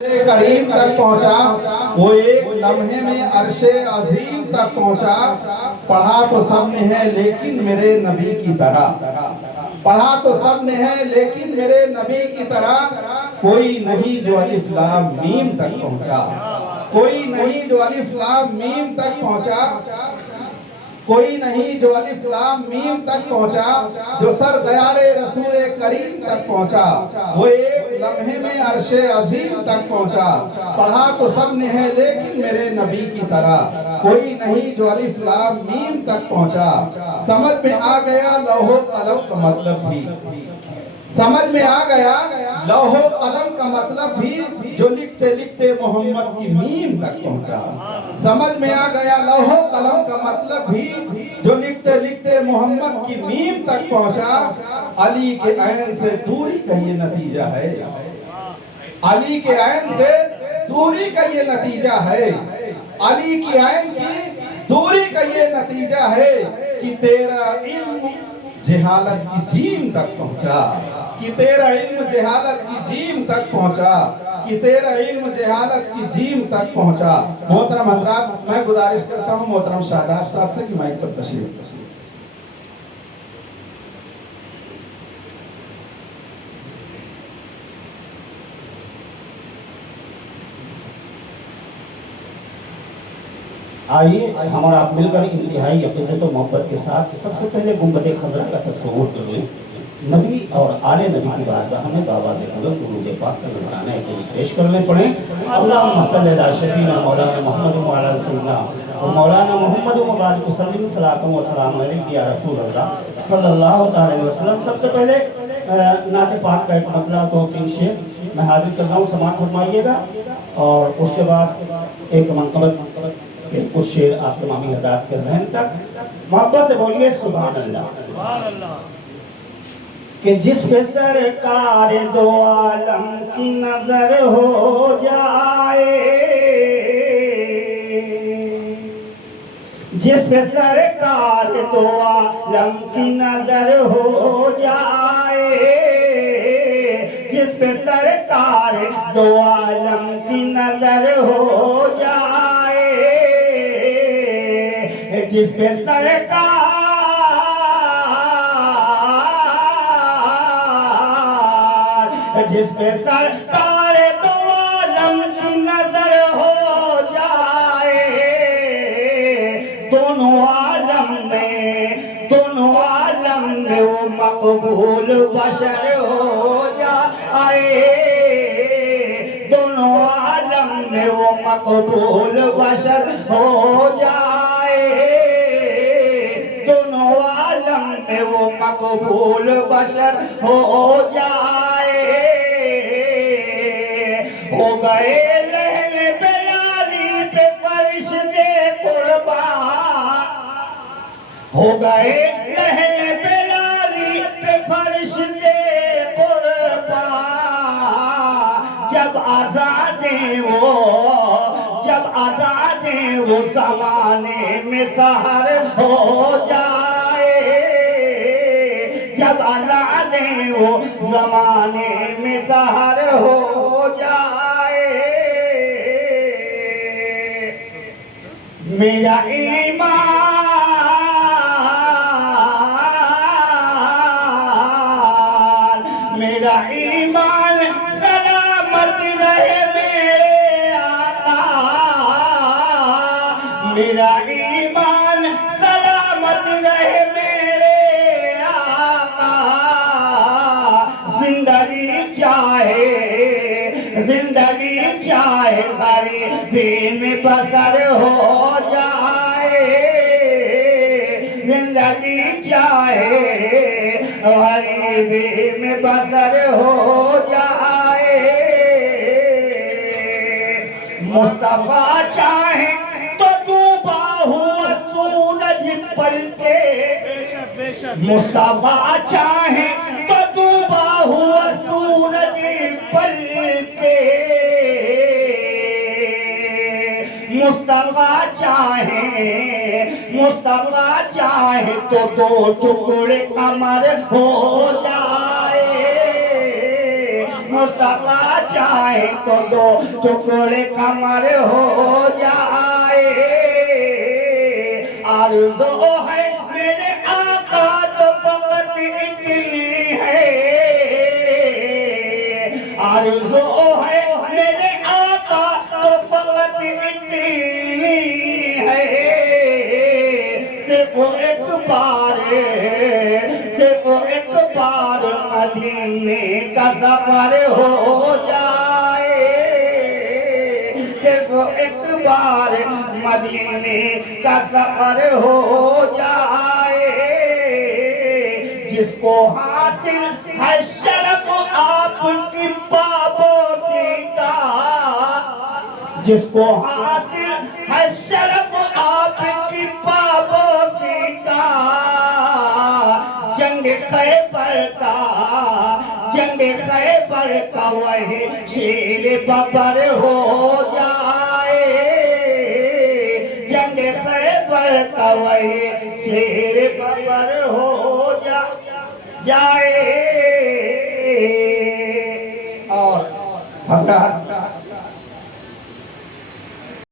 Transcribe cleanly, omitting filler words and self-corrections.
करीम तक पहुंचा, वो एक लम्हे में अर्शे अजीम तक पहुंचा। पढ़ा तो सबने है लेकिन मेरे नबी की तरह, पढ़ा तो सबने है लेकिन मेरे नबी की तरह कोई नहीं जो अलिफ लाम मीम तक पहुंचा, कोई नहीं जो अलिफ लाम मीम तक पहुंचा, कोई नहीं जो अलिफ लाम मीम तक पहुंचा, जो सर दयारे रसूल करीम तक पहुंचा, वो एक लम्हे में अर्शे अजीम तक पहुंचा। पढ़ा तो सबने है लेकिन मेरे नबी की तरह कोई नहीं जो अलिफ लाम मीम तक पहुंचा। समझ में आ गया लौहो कलम का मतलब भी, समझ में आ गया लौहो कलम का मतलब भी, जो लिखते लिखते मोहम्मद की मीम तक पहुंचा। समझ में आ गया लौहो कलम का मतलब भी, जो लिखते लिखते मोहम्मद की मीम तक पहुंचा। अली के ऐन से दूरी का ये नतीजा है, अली के ऐन से दूरी का ये नतीजा है, अली की ऐन की दूरी का ये नतीजा है कि तेरा इल्म जहालत की जीम तक पहुंचा, कि तेरा इल्म जहालत की जीम तक पहुंचा, कि तेरा इल्म जहालत की जीम तक पहुंचा। मोहतरम हजरात, मैं गुजारिश करता हूं मोहतरम शादाब साहब से कि माइक पर तशरीफ। आइए हमारा आप मिलकर इंतहाई अक़ीदत और मोहब्बत के साथ सबसे पहले गुंबद खज़रा का तस्वुर करें। नबी और आले नबी की बारगाह में बाबाद क़ुदरत दुरूद पाक का नज़राना पेश करने पड़े। अल्लाहुम्मा सल्लि अला शफ़ीना मौलाना मोहम्मद व अला रसूलिना और मौलाना मोहम्मद व बारिक वसल्लम सलातु व सलाम अलैका या रसूल अल्लाह सल्लल्लाहु अलैहि वसल्लम। सबसे पहले नात पाक का एक मतला दो तीन शेर मैं हाजिर कर रहा हूँ, समाअत फरमाइएगा और उसके बाद एक मनक़बत कुछ शेर आप तमामी हज़रात के ज़हन तक मोहब्बत से बोलिए सुभान अल्लाह। कि जिस पे सरकार दो आलम की नजर हो जाए, जिस पे सरकार दो आलम की नजर हो जाए, जिस पे सरकार दो आलम की नजर हो जाए, जिस पे सरकार जिस पे सरकार दो आलम की नजर हो जाए, दोनों आलम में वो मकबूल बशर हो जाए, दोनों आलम में वो मकबूल बशर हो जाए, दोनों आलम में वो मकबूल बशर हो जाए। हो गए लहले बेलाली पे फरिश्ते कुर्बान, हो गए लहले बेलाली पे फरिश्ते कुर्बान। जब आज़ादें वो ज़माने में सहर हो जाए, जब आज़ादें वो ज़माने में सहर हो जाए। मेरा ईमान सलामत रहे मेरे आका, मेरा ईमान सलामत रहे मेरे आका। जिंदगी चाहे गरीबी में बसर हो जाए, जिंदगी चाहे गरीबी में बसर हो जाए। मुस्तफा चाहे तो डूबा हुआ सूरज पलटे, मुस्तफा चाहे तो डूबा हुआ सूरज पलटे, मुस्तफा चाहे तो दो टुकड़े कमर हो जाए, मुस्तफा चाहे तो दो टुकड़े कमर हो जाए। आरज़ू है मेरे आका तो फकत इतनी है, आरज़ू है मेरे आका तो फकत इतनी है। सिर्फ एक बार, सिर्फ एक बार मदीने का सफर हो जाए, सिर्फ एक बार मदीने का सफर हो जाए। जिसको हासिल है शरफ आपकी पाबंदी का, जिसको हासिल है शरफ आपकी पाबंदी का, जंग खैबर का, जंग खैबर का वही शेर बबर हो जाए, जंग खैबर का वही शेर बबर हो जाए। और हजरत